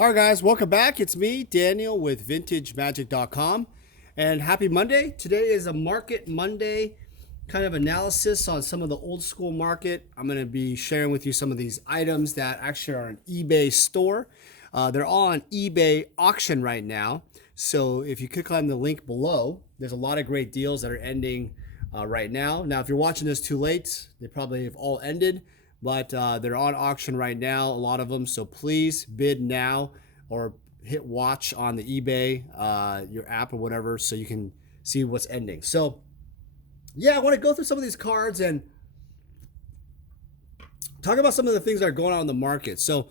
All right, guys, welcome back. It's me, Daniel, with VintageMagic.com, and happy Monday. Today is a Market Monday kind of analysis on some of the old school market. I'm going to be sharing with you some of these items that actually are an eBay store. They're all on eBay auction right now. So if you click on the link below, there's a lot of great deals that are ending right now. Now, if you're watching this too late, they probably have all ended. But they're on auction right now, a lot of them. So please bid now or hit watch on the eBay, your app or whatever, so you can see what's ending. So yeah, I want to go through some of these cards and talk about some of the things that are going on in the market. So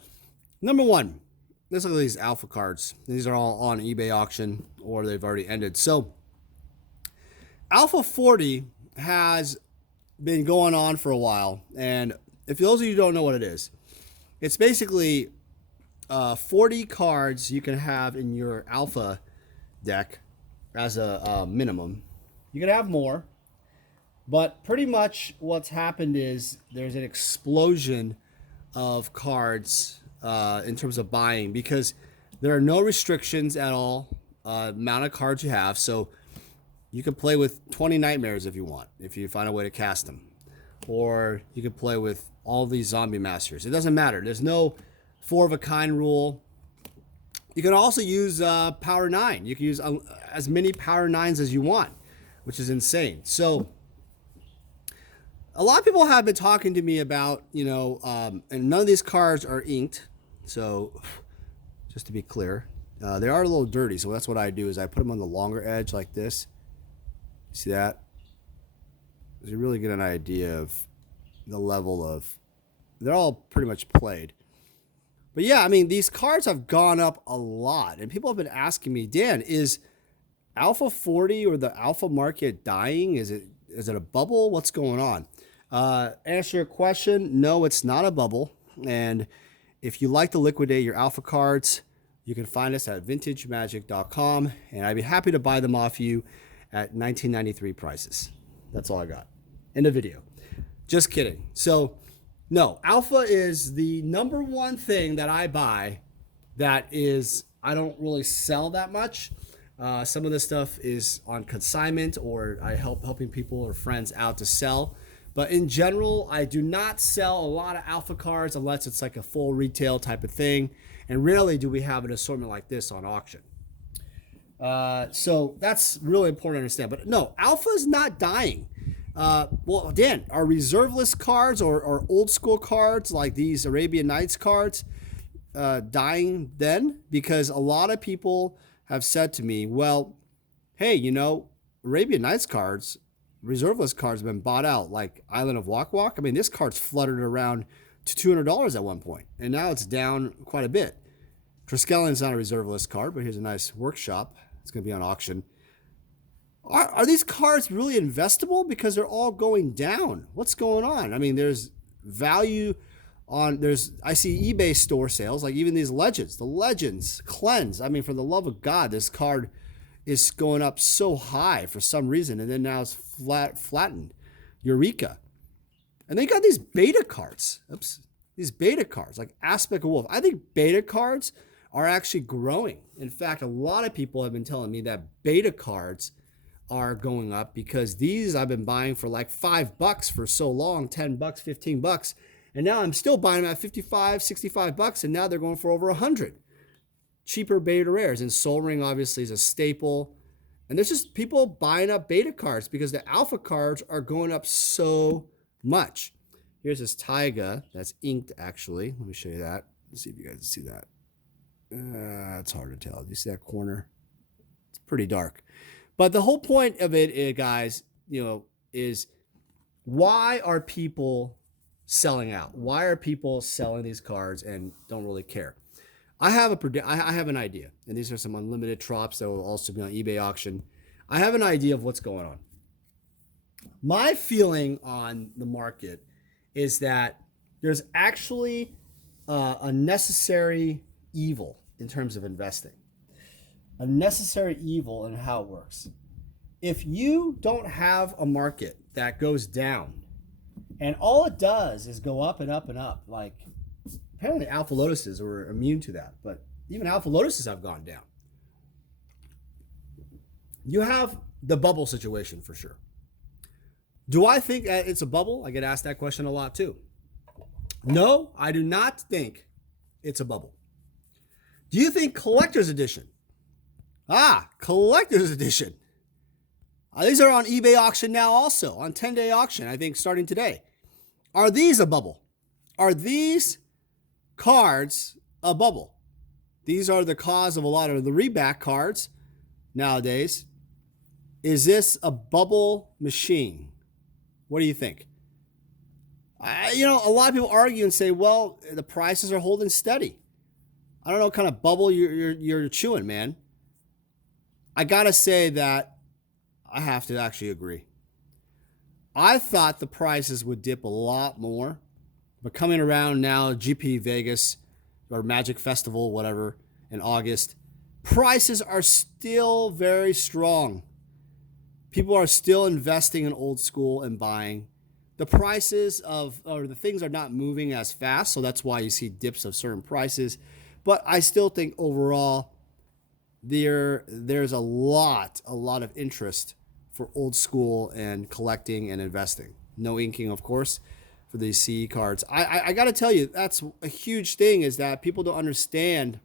number one, let's look at these alpha cards. These are all on eBay auction or they've already ended. So Alpha 40 has been going on for a while, and if those of you who don't know what it is, it's basically 40 cards you can have in your alpha deck as a minimum. You can have more, but pretty much what's happened is there's an explosion of cards in terms of buying because there are no restrictions at all amount of cards you have. So you can play with 20 nightmares if you want, if you find a way to cast them. Or you can play with all these zombie masters. It doesn't matter. There's no 4 of a kind rule. You can also use power 9. You can use as many power 9s as you want, which is insane. So a lot of people have been talking to me about, and none of these cards are inked. So just to be clear, they are a little dirty. So that's what I do is I put them on the longer edge like this. See that? You really get an idea of the level of, they're all pretty much played. But yeah, I mean, these cards have gone up a lot. And people have been asking me, Dan, is Alpha 40 or the alpha market dying? Is it a bubble? What's going on? Answer your question, no, it's not a bubble. And if you like to liquidate your alpha cards, you can find us at VintageMagic.com. And I'd be happy to buy them off you at $19.93 prices. That's all I got. End of video. Just kidding. So, no, alpha is the number one thing that I buy that is, I don't really sell that much. Some of this stuff is on consignment or I helping people or friends out to sell. But in general, I do not sell a lot of alpha cards unless it's like a full retail type of thing. And rarely do we have an assortment like this on auction. So that's really important to understand. But no, alpha is not dying. Well, Dan, are reserve list cards or old school cards like these Arabian Nights cards dying then? Because a lot of people have said to me, well, hey, Arabian Nights cards, reserve list cards have been bought out, like Island of Wak Wak. I mean, this card's fluttered around to $200 at one point, and now it's down quite a bit. Triskelion not a reserve list card, but here's a nice workshop. It's going to be on auction. Are these cards really investable? Because they're all going down. What's going on? I mean, there's value on, I see eBay store sales, like even these Legends. The Legends cleanse. I mean, for the love of God, this card is going up so high for some reason, and then now it's flattened. Eureka. And they got these beta cards. These beta cards, like Aspect of Wolf. I think beta cards are actually growing. In fact, a lot of people have been telling me that beta cards are going up because these I've been buying for like $5 for so long, $10, $15. And now I'm still buying them at $55, $65, and now they're going for over 100. Cheaper beta rares. And Soul Ring obviously is a staple. And there's just people buying up beta cards because the alpha cards are going up so much. Here's this Taiga that's inked actually. Let me show you that. Let's see if you guys can see that. It's hard to tell. Do you see that corner? It's pretty dark. But the whole point of it, guys, is why are people selling out? Why are people selling these cards and don't really care? I have an idea, and these are some unlimited drops that will also be on eBay auction. I have an idea of what's going on. My feeling on the market is that there's actually a necessary evil in terms of investing. A necessary evil in how it works. If you don't have a market that goes down and all it does is go up and up and up, like apparently alpha lotuses are immune to that, but Even Alpha Lotuses have gone down. You have the bubble situation for sure. Do I think it's a bubble? I get asked that question a lot too. No, I do not think it's a bubble. Do you think collector's edition? Collector's edition. These are on eBay auction now also, on 10-day auction, I think starting today. Are these a bubble? Are these cards a bubble? These are the cause of a lot of the reback cards nowadays. Is this a bubble machine? What do you think? A lot of people argue and say, well, the prices are holding steady. I don't know what kind of bubble you're chewing, man. I got to say that I have to actually agree. I thought the prices would dip a lot more, but coming around now, GP Vegas or Magic Festival, whatever, in August, prices are still very strong. People are still investing in old school and buying. The prices the things are not moving as fast, so that's why you see dips of certain prices. But I still think overall, there's a lot of interest for old school and collecting and investing. No inking, of course, for these CE cards. I got to tell you, that's a huge thing, is that people don't understand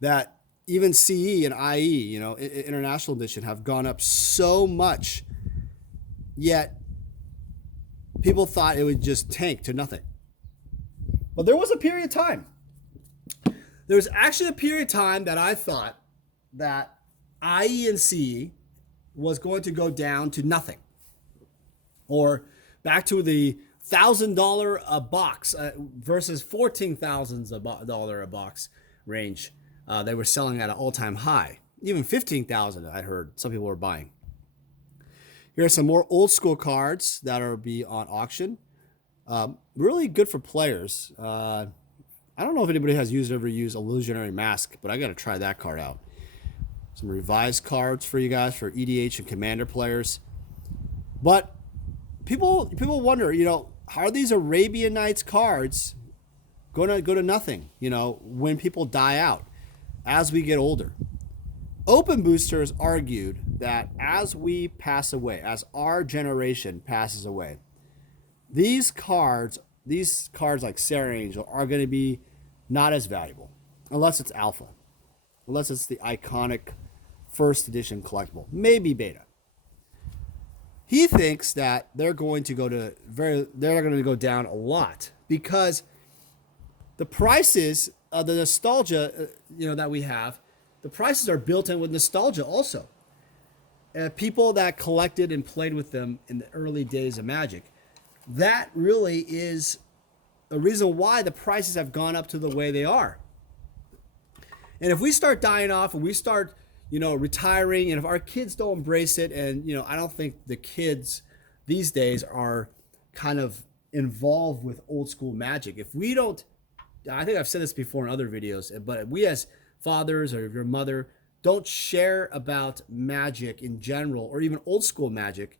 that even CE and IE, International Edition, have gone up so much, yet people thought it would just tank to nothing. But there was a period of time. There was actually a period of time that I thought that IE and CE was going to go down to nothing, or back to the $1,000 a box versus $14,000 a box range. They were selling at an all-time high. Even $15,000, I heard some people were buying. Here are some more old school cards that are be on auction. Really good for players. I don't know if anybody has ever used Illusionary Mask, but I got to try that card out. Some revised cards for you guys for EDH and Commander players. But people wonder, how are these Arabian Nights cards going to go to nothing, when people die out, as we get older? Open boosters argued that as we pass away, as our generation passes away, these cards like Sarah Angel are going to be not as valuable unless it's alpha, unless it's the iconic first edition collectible, maybe beta. He thinks that they're going to go down a lot because the prices, the nostalgia, that we have, the prices are built in with nostalgia also. People that collected and played with them in the early days of Magic, that really is a reason why the prices have gone up to the way they are. And if we start dying off and we start, retiring, and if our kids don't embrace it, and, I don't think the kids these days are kind of involved with old school Magic. If we don't, I think I've said this before in other videos, but we as fathers or your mother don't share about Magic in general, or even old school Magic,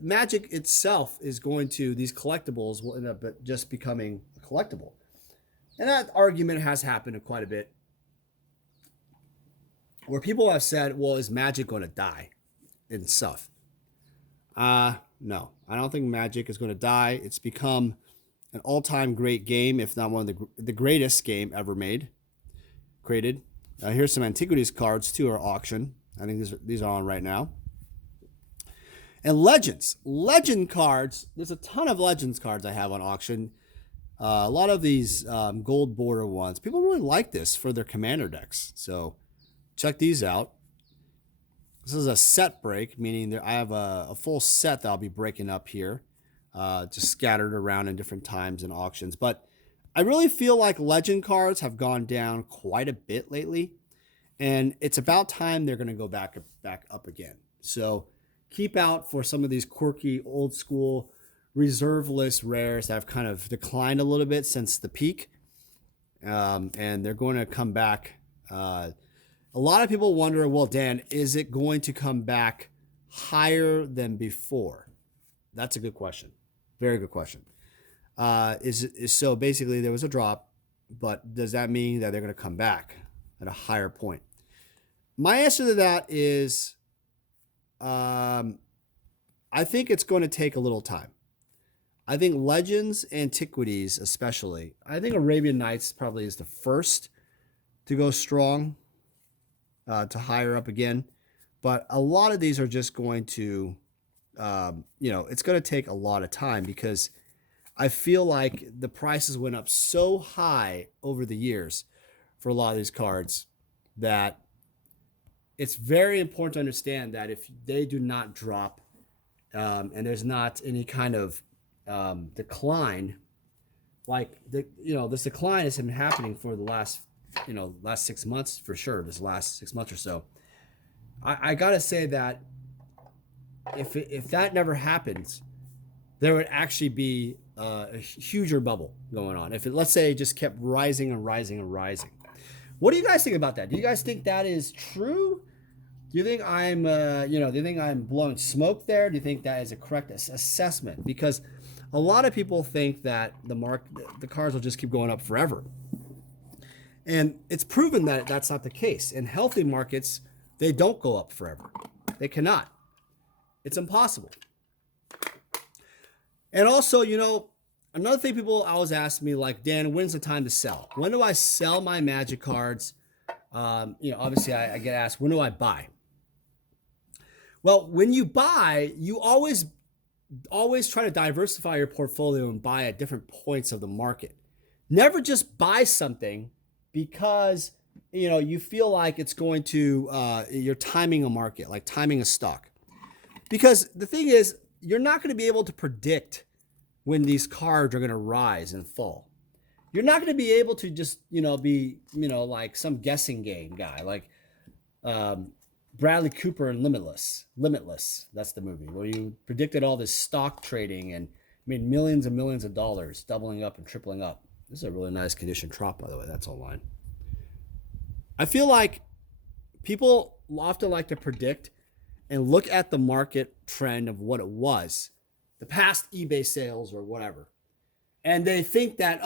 Magic itself is going to, these collectibles will end up just becoming a collectible. And that argument has happened quite a bit, where people have said, well, is Magic going to die and stuff? No, I don't think Magic is going to die. It's become an all-time great game, if not one of the greatest game ever created. Here's some Antiquities cards too, are auction. I think these are on right now. And legend cards. There's a ton of Legends cards I have on auction. A lot of these gold border ones. People really like this for their Commander decks. So check these out. This is a set break, meaning I have a full set that I'll be breaking up here, just scattered around in different times and auctions. But I really feel like Legend cards have gone down quite a bit lately, and it's about time they're going to go back up again. So keep out for some of these quirky, old school, reserve list rares that have kind of declined a little bit since the peak, and they're going to come back. A lot of people wonder, well, Dan, is it going to come back higher than before? That's a good question. Very good question. So basically there was a drop but does that mean that they're going to come back at a higher point? My answer to that is, I think it's going to take a little time. I think Legends, Antiquities especially, I think Arabian Nights probably is the first to go strong, to higher up again. But a lot of these are just going to, it's going to take a lot of time because I feel like the prices went up so high over the years for a lot of these cards that it's very important to understand that if they do not drop, and there's not any kind of decline, like this decline has been happening for the last 6 months for sure. This last 6 months or so, I gotta say that if that never happens, there would actually be a huger bubble going on. If it, let's say, just kept rising and rising and rising. What do you guys think about that? Do you guys think that is true? Do you think I'm, do you think I'm blowing smoke there? Do you think that is a correct assessment? Because a lot of people think that the cards will just keep going up forever. And it's proven that that's not the case. In healthy markets, they don't go up forever. They cannot. It's impossible. And also, another thing people always ask me, like, Dan, when's the time to sell? When do I sell my Magic cards? Obviously I get asked, when do I buy? Well, when you buy, you always try to diversify your portfolio and buy at different points of the market. Never just buy something because, you feel like it's going to, you're timing a market, like timing a stock. Because the thing is, you're not going to be able to predict when these cards are going to rise and fall. You're not going to be able to just, be, like some guessing game guy, like Bradley Cooper in Limitless. That's the movie where you predicted all this stock trading and made millions and millions of dollars, doubling up and tripling up. This is a really nice condition trop, by the way. That's online. I feel like people often like to predict and look at the market trend of what it was, the past eBay sales or whatever. And they think that,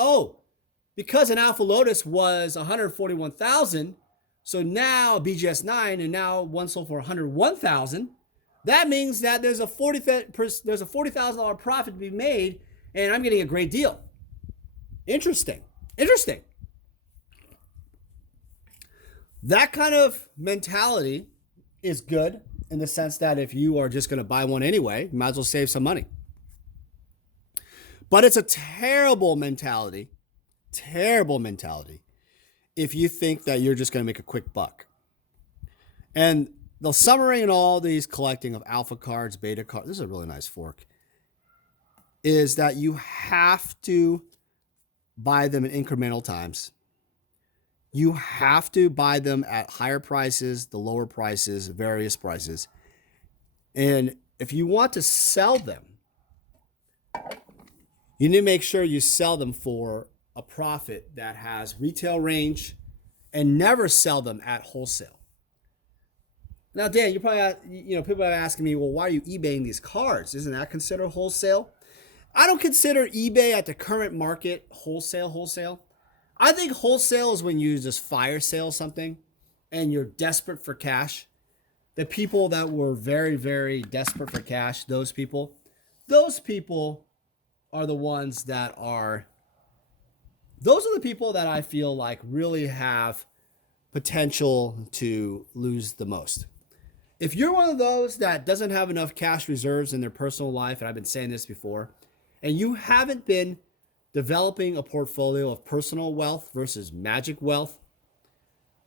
because an Alpha Lotus was 141,000, so now BGS 9 and now one sold for 101,000, that means that there's a $40,000 profit to be made, and I'm getting a great deal. Interesting. That kind of mentality is good in the sense that if you are just going to buy one anyway, you might as well save some money. But it's a terrible mentality if you think that you're just going to make a quick buck. And the summary in all these collecting of alpha cards, beta cards, this is a really nice fork, is that you have to buy them in incremental times. You have to buy them at higher prices, the lower prices, various prices. And if you want to sell them, you need to make sure you sell them for a profit that has retail range and never sell them at wholesale. Now, Dan, you probably, people are asking me, well, why are you eBaying these cards? Isn't that considered wholesale? I don't consider eBay at the current market wholesale. I think wholesale is when you just fire sale something and you're desperate for cash. The people that were very, very desperate for cash, those people are the ones that are, those are the people that I feel like really have potential to lose the most. If you're one of those that doesn't have enough cash reserves in their personal life, and I've been saying this before, and you haven't been developing a portfolio of personal wealth versus magic wealth,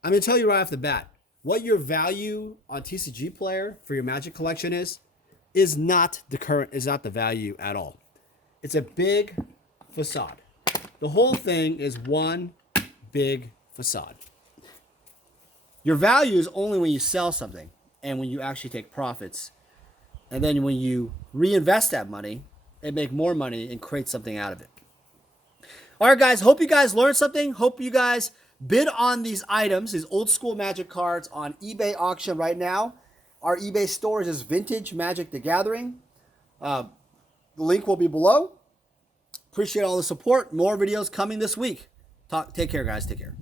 I'm going to tell you right off the bat, what your value on TCG Player for your Magic collection is not the value at all. It's a big facade. The whole thing is one big facade. Your value is only when you sell something and when you actually take profits. And then when you reinvest that money and make more money and create something out of it. All right, guys, hope you guys learned something. Hope you guys bid on these items, these old school Magic cards on eBay auction right now. Our eBay store is Vintage Magic the Gathering. The link will be below. Appreciate all the support. More videos coming this week. Take care, guys. Take care.